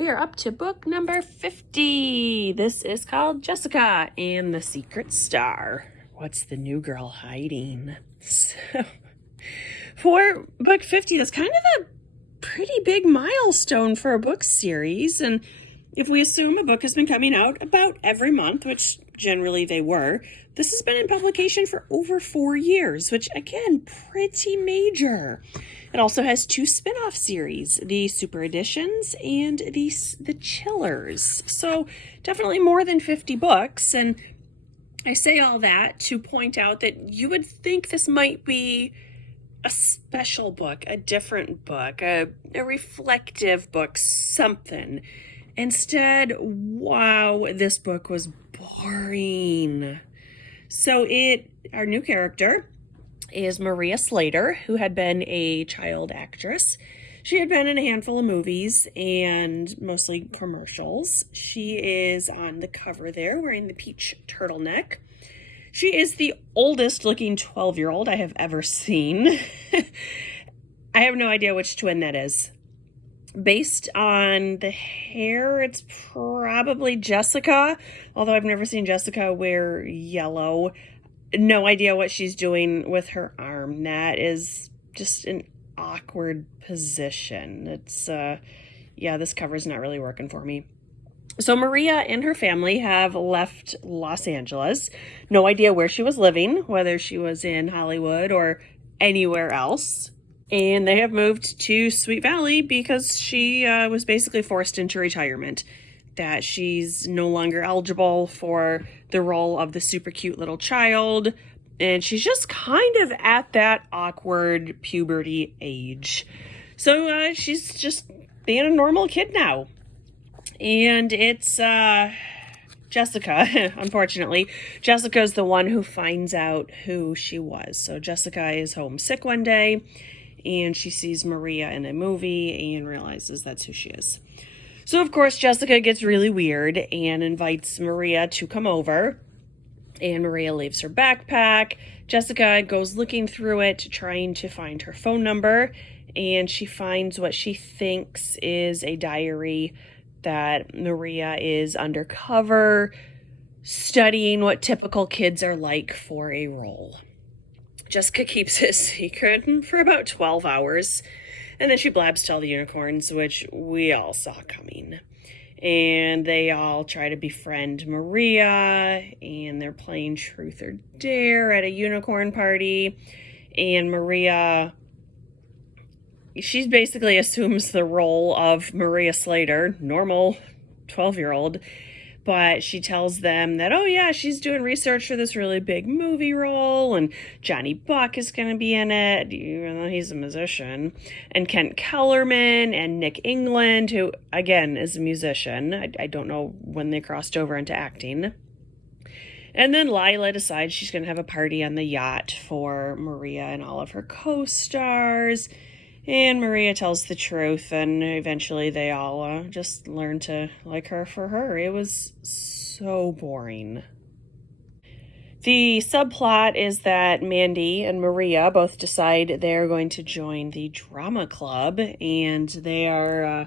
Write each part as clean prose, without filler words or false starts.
We are up to book number 50. This is called Jessica and the Secret Star. What's the new girl hiding? So, for book 50, that's kind of a pretty big milestone for a book series. And if we assume a book has been coming out about every month, which generally they were, this has been in publication for over 4 years, which again, pretty major. It also has 2 spin-off series, the Super Editions and the Chillers. So definitely more than 50 books. And I say all that to point out that you would think this might be a special book, a different book, a reflective book, something. Instead, wow, this book was boring. So our new character is Maria Slater, who had been a child actress. She had been in a handful of movies and mostly commercials. She is on the cover there wearing the peach turtleneck. She is the oldest looking 12-year-old I have ever seen. I have no idea which twin that is. Based on the hair, it's probably Jessica, although I've never seen Jessica wear yellow. No idea what she's doing with her arm. That is just an awkward position. It's, this cover's not really working for me. So Maria and her family have left Los Angeles. No idea where she was living, whether she was in Hollywood or anywhere else. And they have moved to Sweet Valley because she was basically forced into retirement. That she's no longer eligible for the role of the super cute little child. And she's just kind of at that awkward puberty age. So she's just being a normal kid now. And it's Jessica, unfortunately. Jessica's the one who finds out who she was. So Jessica is homesick one day, and she sees Maria in a movie and realizes that's who she is. So, of course, Jessica gets really weird and invites Maria to come over. And Maria leaves her backpack. Jessica goes looking through it, trying to find her phone number. And she finds what she thinks is a diary that Maria is undercover, studying what typical kids are like for a role. Jessica keeps it secret for about 12 hours. And then she blabs to all the unicorns, which we all saw coming. And they all try to befriend Maria, and they're playing Truth or Dare at a unicorn party. And Maria, she basically assumes the role of Maria Slater, normal 12-year-old. But she tells them that, oh yeah, she's doing research for this really big movie role, and Johnny Buck is going to be in it, even though he's a musician, and Kent Kellerman and Nick England, who, again, is a musician. I don't know when they crossed over into acting. And then Lila decides she's going to have a party on the yacht for Maria and all of her co-stars. And Maria tells the truth, and eventually they all just learn to like her for her. It was so boring. The subplot is that Mandy and Maria both decide they're going to join the drama club, and they are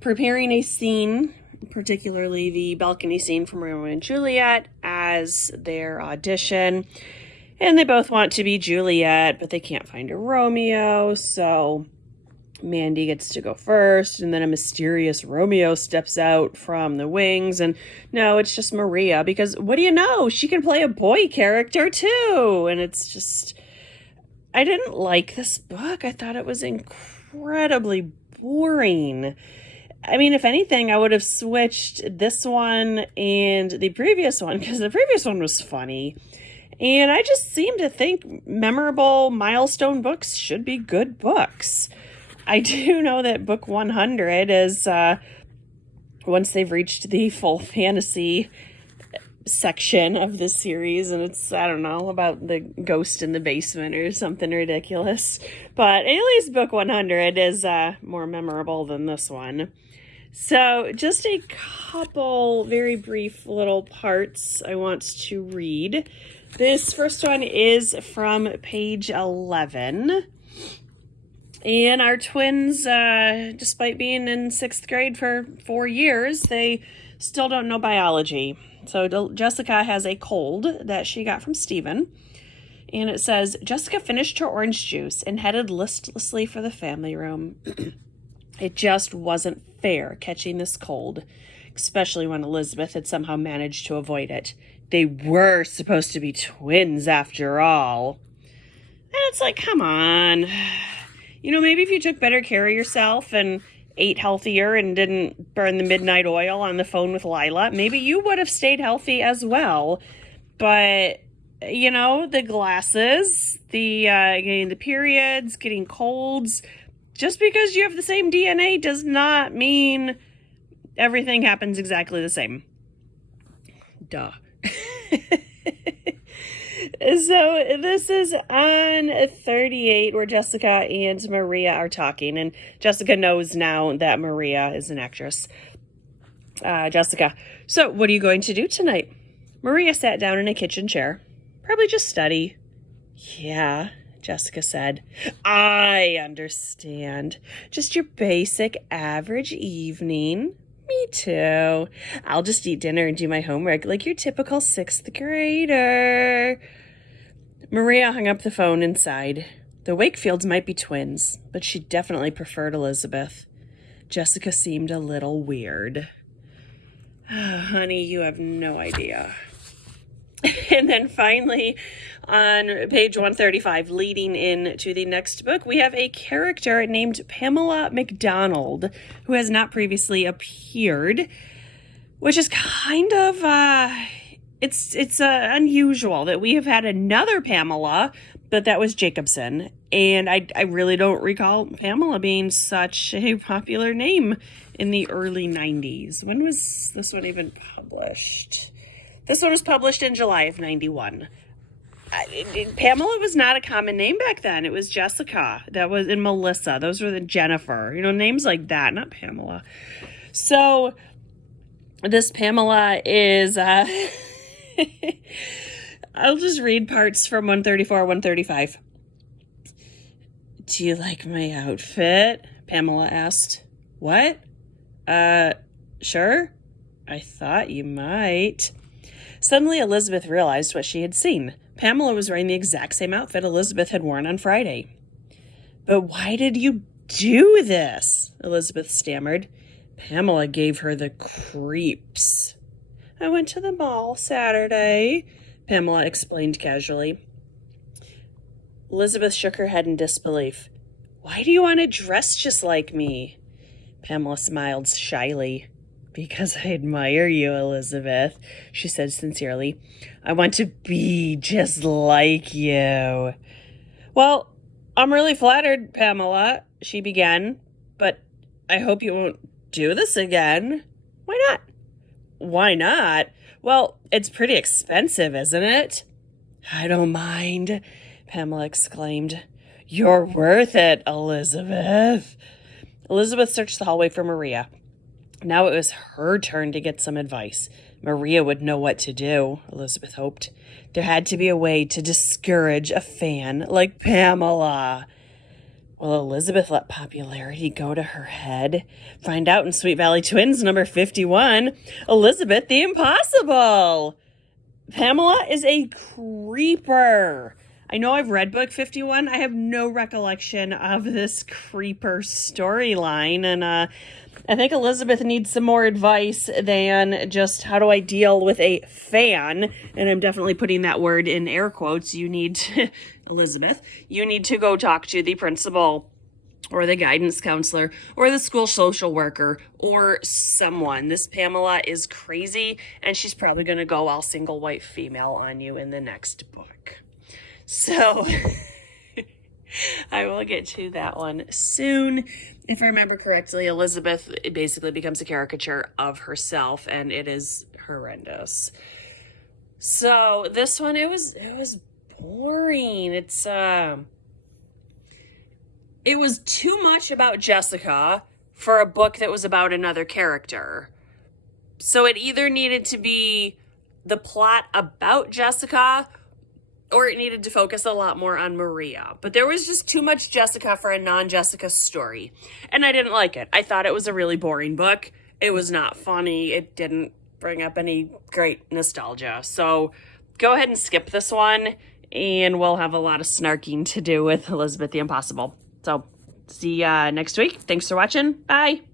preparing a scene, particularly the balcony scene from Romeo and Juliet, as their audition. And they both want to be Juliet, but they can't find a Romeo, so Mandy gets to go first, and then a mysterious Romeo steps out from the wings, and no, it's just Maria, because what do you know? She can play a boy character, too! And it's just, I didn't like this book. I thought it was incredibly boring. I mean, if anything, I would have switched this one and the previous one, because the previous one was funny. And I just seem to think memorable milestone books should be good books. I do know that book 100 is, once they've reached the full fantasy section of this series, and it's, I don't know, about the ghost in the basement or something ridiculous. But at least book 100 is more memorable than this one. So just a couple very brief little parts I want to read. This first one is from page 11. And our twins, despite being in 6th grade for 4 years, they still don't know biology. So Jessica has a cold that she got from Stephen. And it says, Jessica finished her orange juice and headed listlessly for the family room. It just wasn't fair catching this cold, especially when Elizabeth had somehow managed to avoid it. They were supposed to be twins after all. And it's like, come on. You know, maybe if you took better care of yourself and ate healthier and didn't burn the midnight oil on the phone with Lila, maybe you would have stayed healthy as well. But, you know, the glasses, getting the periods, getting colds, just because you have the same DNA does not mean everything happens exactly the same. Duh. So this is on 38 where Jessica and Maria are talking, and Jessica knows now that Maria is an actress. Jessica, so what are you going to do tonight? Maria sat down in a kitchen chair. Probably just study. Yeah, Jessica said. I understand. Just your basic average evening. Me too. I'll just eat dinner and do my homework like your typical 6th grader. Maria hung up the phone and sighed. The Wakefields might be twins, but she definitely preferred Elizabeth. Jessica seemed a little weird. Honey, you have no idea. And then finally, on page 135, leading into the next book, we have a character named Pamela McDonald, who has not previously appeared, which is kind of, it's unusual that we have had another Pamela, but that was Jacobson. And I really don't recall Pamela being such a popular name in the early 90s. When was this one even published? This one was published in July of 91. Pamela was not a common name back then. It was Jessica. That was in Melissa. Those were the Jennifer. You know, names like that, not Pamela. So this Pamela is... I'll just read parts from 134, 135. Do you like my outfit? Pamela asked. What? Sure? I thought you might. Suddenly, Elizabeth realized what she had seen. Pamela was wearing the exact same outfit Elizabeth had worn on Friday. But why did you do this? Elizabeth stammered. Pamela gave her the creeps. I went to the mall Saturday, Pamela explained casually. Elizabeth shook her head in disbelief. Why do you want to dress just like me? Pamela smiled shyly. Because I admire you, Elizabeth, she said sincerely. I want to be just like you. Well, I'm really flattered, Pamela, she began, but I hope you won't do this again. Why not? Why not? Well, it's pretty expensive, isn't it? I don't mind, Pamela exclaimed. You're worth it, Elizabeth. Elizabeth searched the hallway for Maria. Now it was her turn to get some advice. Maria would know what to do, Elizabeth hoped. There had to be a way to discourage a fan like Pamela. Will Elizabeth let popularity go to her head? Find out in Sweet Valley Twins number 51, Elizabeth the Impossible. Pamela is a creeper. I know I've read book 51. I have no recollection of this creeper storyline, and I think Elizabeth needs some more advice than just how do I deal with a fan, and I'm definitely putting that word in air quotes. You need to, Elizabeth, you need to go talk to the principal or the guidance counselor or the school social worker or someone. This Pamela is crazy, and she's probably going to go all single white female on you in the next book. So I will get to that one soon. If I remember correctly, Elizabeth basically becomes a caricature of herself, and it is horrendous. So this one, it was boring. It was too much about Jessica for a book that was about another character. So it either needed to be the plot about Jessica or it needed to focus a lot more on Maria. But there was just too much Jessica for a non-Jessica story. And I didn't like it. I thought it was a really boring book. It was not funny. It didn't bring up any great nostalgia. So go ahead and skip this one, and we'll have a lot of snarking to do with Elizabeth the Impossible. So see ya next week. Thanks for watching. Bye.